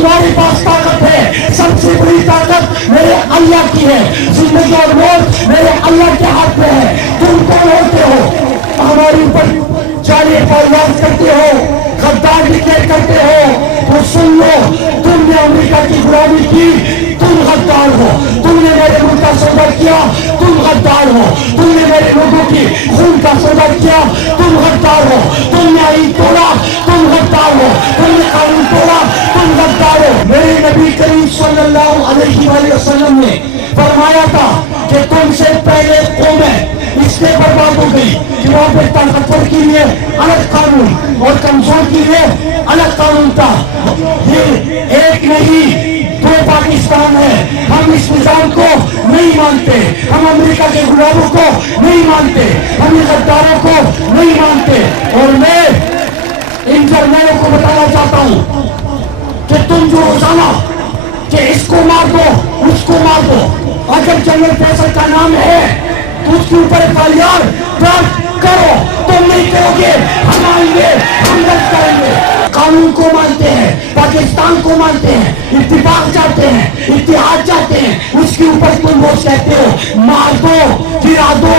तुम्हारे पास ताकत है, सबसे बड़ी ताकत मेरे अल्लाह की है। जिंदगी और मौत मेरे अल्लाह के हाथ में है। तुम कौन होते हो हमारे ऊपर जाने परवाज करते हो, गद्दार डिक्लेयर करते हो? तो सुन लो, तुमने अमेरिका की गुलामी की, तुम गद्दार हो। तुमने मेरे मुल्क का सौदा किया, तुम गद्दार हो। तुमने मेरे लोगों की खून का सौदा किया, तुम गद्दार हो। तुमने आईन तोड़ा, तुम गद्दार हो। तुमने कानून तोड़ा, तुम गद्दार हो। मेरे नबी करीम सल्लल्लाहु अलैहि वसल्लम ने फरमाया था कि तुमसे पहले कौमें इसलिए बर्बाद हो गई कि वहां पे ताकतवर के लिए अलग कानून और कमजोर के लिए अलग कानून था। ये एक नहीं दो पाकिस्तान है। हम इस निजाम को नहीं मानते, हम अमेरिका के गुलामों को नहीं मानते, हम इन गद्दारों को नहीं मानते। और मैं इन जर्नलों को बताना चाहता हूं कि तुम जो रोजाना कि इसको मार दो उसको मार दो, अगर जनरल फैसल का नाम है तो उसके ऊपर एफआईआर दर्ज करो। तुम नहीं करोगे, हम आएंगे, हम दर्ज करेंगे। कानून को मानते हैं, पाकिस्तान को मानते हैं, इत्तेफाक चाहते हैं, इत्तेहाद चाहते हैं, उसके ऊपर तुम रोज कहते हो मार दो, गिरा दो,